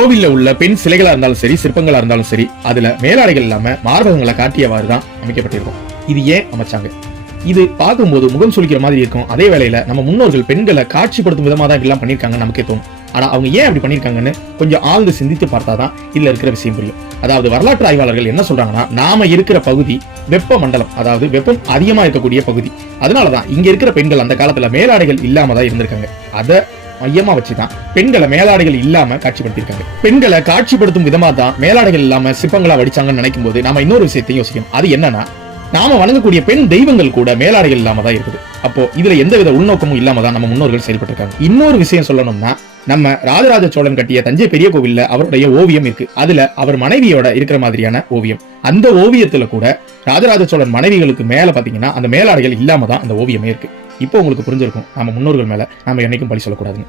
கோவில்ல உள்ள பெண் சிலைகளா இருந்தாலும் சரி சிற்பங்களா இருந்தாலும் சரி அதுல மேலாடைகள் இல்லாம மார்பகங்களை காட்டியவாறு தான் அமைக்கப்பட்டிருக்கும். இது ஏன் அமைச்சாங்க? இது பார்க்கும்போது முகம் சுளிக்கிற மாதிரி இருக்கும். அதே வேளையில நம்ம முன்னோர்கள் பெண்களை காட்சிப்படுத்தும் விதமா தான் இப்படிலாம் பண்ணிருக்காங்க நமக்கே தோணும். ஆனா அவங்க ஏன் அப்படி பண்ணியிருக்காங்கன்னு கொஞ்சம் ஆழ்ந்து சிந்தித்து பார்த்தாதான் இதுல இருக்கிற விஷயம் புரியும். அதாவது வரலாற்று ஆய்வாளர்கள் என்ன சொல்றாங்கன்னா நாம இருக்கிற பகுதி வெப்ப மண்டலம் அதாவது வெப்பம் அதிகமா இருக்கக்கூடிய பகுதி. அதனாலதான் இங்க இருக்கிற பெண்கள் அந்த காலத்துல மேலாடைகள் இல்லாம தான் இருந்திருக்காங்க. அதை மையமா வச்சுதான் பெண்களை மேலாடைகள் இல்லாம காட்சிப்படுத்திருக்காங்க பெண்களை காட்சிப்படுத்தும் விதமா தான் மேலாடைகள் இல்லாம சிற்பங்களா வடிச்சாங்கன்னு நினைக்கும் போது நாம இன்னொரு விஷயத்தையும் யோசிக்கணும். அது என்னன்னா நாம வணங்கக்கூடிய பெண் தெய்வங்கள் கூட மேலாடைகள் இல்லாம தான் இருக்குது. அப்போ இதுல எந்தவித உள்நோக்கமும் இல்லாம தான் நம்ம முன்னோர்கள் செயல்பட்டிருக்காங்க. இன்னொரு விஷயம் சொல்லணும்னா நம்ம ராஜராஜ சோழன் கட்டிய தஞ்சை பெரிய கோவில்ல அவருடைய ஓவியம் இருக்கு. அதுல அவர் மனைவியோட இருக்கிற மாதிரியான ஓவியம். அந்த ஓவியத்துல கூட ராஜராஜ சோழன் மனைவிகளுக்கு மேல பாத்தீங்கன்னா அந்த மேலாடைகள் இல்லாம தான் அந்த ஓவியமே இருக்கு. இப்போ உங்களுக்கு புரிஞ்சிருக்கும். நம்ம முன்னோர்கள் மேலே நம்ம என்றைக்கும் பழி சொல்லக்கூடாதுங்க